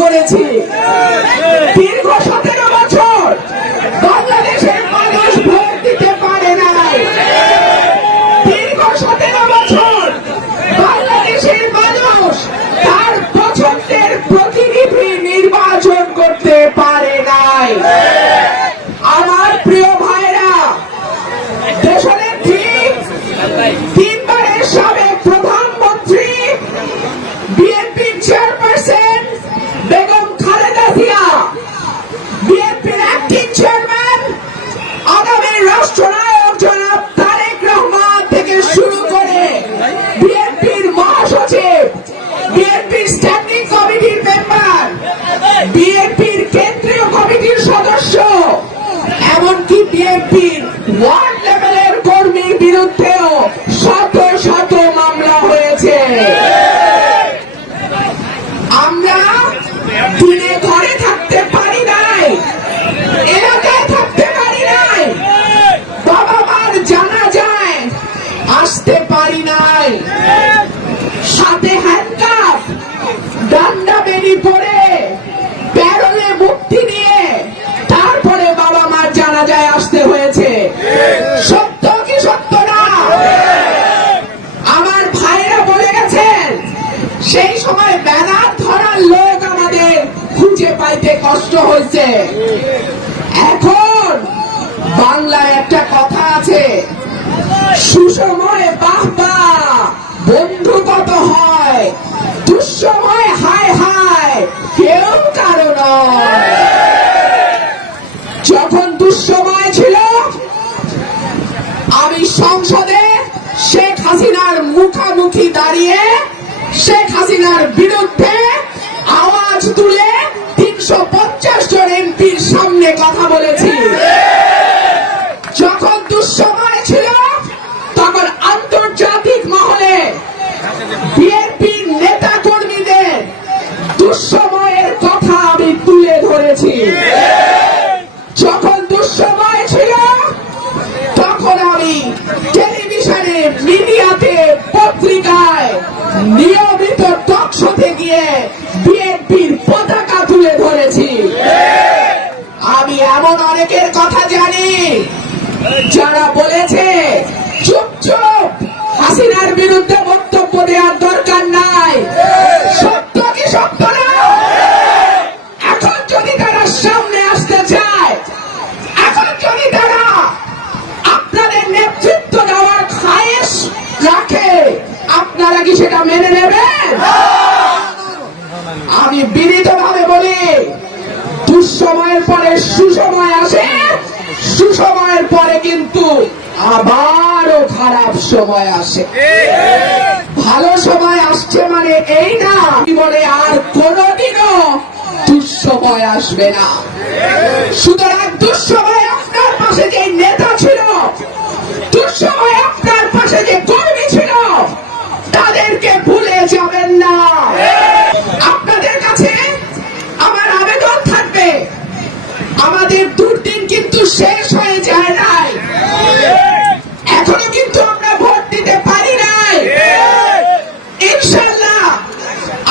করেছি। দীর্ঘ 17 বছর বাংলাদেশের মানুষ ভোট দিতে পারে নাই। দীর্ঘ 17 বছর বাংলাদেশের মানুষ তার পছন্দের প্রতিনিধি নির্বাচন করতে পারে নাই। আমার প্রিয় ভাইরা, দেশনেত্রী, 3 বারের সাবেক প্রধানমন্ত্রী, বিএনপির চেয়ারপারসন বেগম খালেদা জিয়া, বিএনপির অ্যাক্টিং চেয়ারম্যান আগামী রাষ্ট্রনায়ক জনাব তারেক রহমান থেকে শুরু করে বিএনপির মহাসচিব, বিএনপির স্ট্যান্ডিং কমিটির মেম্বার, বিএনপির কেন্দ্রীয় কমিটির সদস্য, এমনকি বিএনপির ওয়ার্ড লেভেলের কর্মীর বিরুদ্ধেও শত শত মামলা হয়েছে। আমরা দিনে ঘরে থাকতে পারি নাই, এলাকায় থাকতে পারি নাই, বাবা মার জানাজায় আসতে পারি নাই, সাথে হ্যান্ডকাফ, ডান্ডা বেরি পরে প্যারোলে মুক্তি নিয়ে তারপরে বাবা মার জানাজায় আসতে হয়েছে। সত্য কি সত্য না? আমার ভাইরা বলে গেছেন সেই সময় ব্যানার ধরার লোক আমাদের খুঁজে পাইতে কষ্ট হয়েছে। এখন বাংলায় একটা কথা আছে, সুসময়ে বাহবা বন্ধু কত হয়, দুঃসময়ে হায় হায় কেউ কারো নয়। যখন দুঃসময় ছিল আমি সংসদে শেখ হাসিনার মুখামুখি দাঁড়িয়ে শেখ হাসিনার বিরুদ্ধে আওয়াজ তুলে 350 জন এমপির সামনে কথা বলেছি। যখন দুঃসময় ছিল তখন আন্তর্জাতিক মহলে বিএনপির নেতা কর্মীদের দুঃসময়ের কথা আমি তুলে ধরেছি। যখন দুঃসময় ছিল তখন আমি টেলিভিশনে, মিডিয়াতে, পত্রিকায়, নিয়মিত টক শোতে গিয়ে বিএনপির পতাকা তুলে ধরেছি। আমি এমন অনেকের কথা জানি যারা বলেছে চুপ চুপ, হাসিনার বিরুদ্ধে বক্তব্য দেওয়ার দরকার নাই। সত্য কি সত্য না? এখন যদি তারা সামনে আসতে চায়, এখন যদি তারা আপনাদের নেতৃত্ব দেওয়ার খায়েশ রাখে, আপনারা কি সেটা মেনে নেবেন? আমি বিনীতভাবে বলি, দুঃসময়ের পরে সুসময় আসে, সুসময়ের পরে কিন্তু আবারও খারাপ সময় আসে। ভালো সময় আসছে মানে এই না বলে আর কোনদিনও দুঃসময় আসবে না। সুতরাং দুঃসময় আপনার পাশে যে নেতা ছিল, দুঃসময় আপনার পাশে যে কর্মী ছিল, তাদেরকে ভুলে যাবেন না। আপনাদের কাছে আমার আবেদন থাকবে, আমাদের দুর্দিন কিন্তু শেষ হয়ে যায় নাই, এখনো কিন্তু আমরা ভোট দিতে পারি নাই। ইনশাআল্লাহ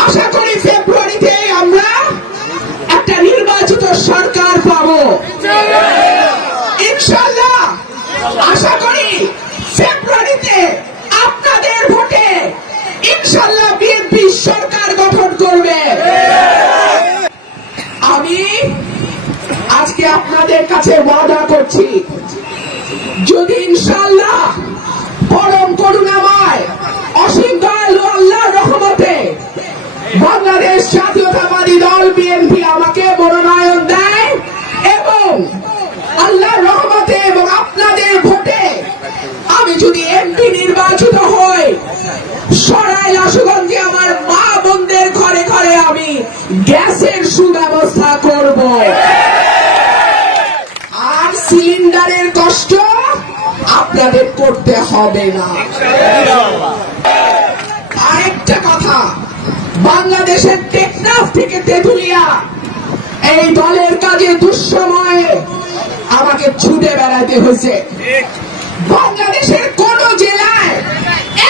আশা করি ফেব্রুয়ারিতে আমরা একটা নির্বাচিত সরকার পাবো। ইনশাআল্লাহ আশা করি ফেব্রুয়ারিতে আপনাদের ভোটে ইনশাআল্লাহ বিএনপি সরকার গঠন করবে। আমি আজকে আপনাদের কাছে ওয়াদা করছি, যদি ইনশাআল্লাহ পরম করুণাময় অসীম দয়ালু আল্লাহর রহমতে বাংলাদেশ জাতীয়তাবাদী দল বিএনপি আমাকে মনোনয়ন দেয় এবং আল্লাহর রহমতে এবং আপনাদের ভোটে আমি যদি এমপি নির্বাচিত হই, সরাইল আশুগঞ্জে আমার মা বোনদের ঘরে ঘরে আমি গ্যাসের সুব্যবস্থা করব। আর সিলিন্ডারের কষ্ট আপনাদের করতে হবে না। আরেকটা কথা, বাংলাদেশের টেকনাফ থেকে তেঁতুলিয়া এই দলের কাজে দুঃসময়ে আমাকে ছুটে বেড়াতে হয়েছে। বাংলাদেশের কোন জেলায়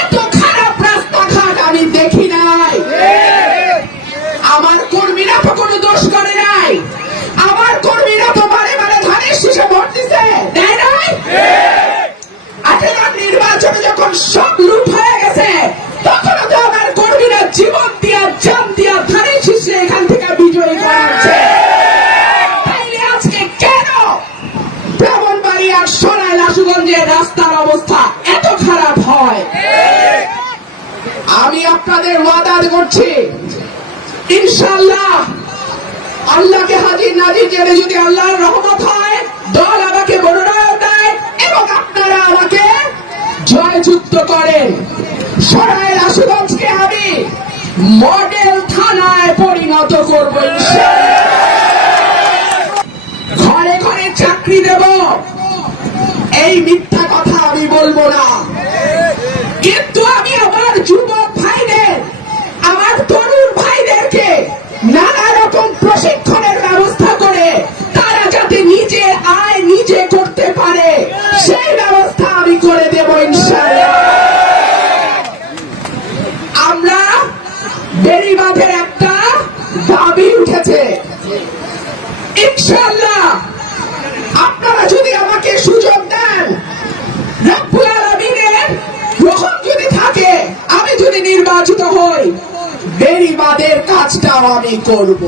এত খারাপ রাস্তাঘাট আমি দেখি নাই। আমার কর্মীরা তখন যখন সব লুট হয়ে গেছে তখন তো আমার কর্মীরা জীবন দিয়া জান দিয়া ধারে শীর্ষে এখান থেকে বিজয়ী করাচ্ছে। তাইলে আজকে কেন ব্রাহ্মণবাড়িয়ার সরাইল আশুগঞ্জের রাস্তার অবস্থা এত খারাপ হয়? আমি আপনাদের ওয়াদা করছি ইনশাআল্লাহ আল্লাহকে হাজির নাজির জেনে যদি আল্লাহর রহমত হয়, দল আমাকে মনোনয়ন দেয় এবং আপনারা আমাকে জয়যুক্ত করেন, সরাইল আশুগঞ্জকে আমি মডেল থানায় পরিণত করব ইনশাআল্লাহ। ঘরে ঘরে চাকরি দেব এই মিথ্যা কথা আমি বলবো না, কিন্তু আমি আমার যুবক ভাইদের, আমার তরুণ ভাইদেরকে নানা রকম প্রশিক্ষণের ব্যবস্থা করে তারা যাতে নিজে আয় নিজে করতে পারে সেই ব্যবস্থা আমি করে দেব ইনশাআল্লাহ। আমরা বেড়িবাঁধের একটা দাবি উঠেছে, ইনশাআল্লাহ আপনারা যদি আমাকে সুযোগ দেন, রব্বুল আলামিনের গ্রহণ যদি থাকে, আমি যদি নির্বাচিত হই, বেড়িবাঁধের কাজটাও আমি করব।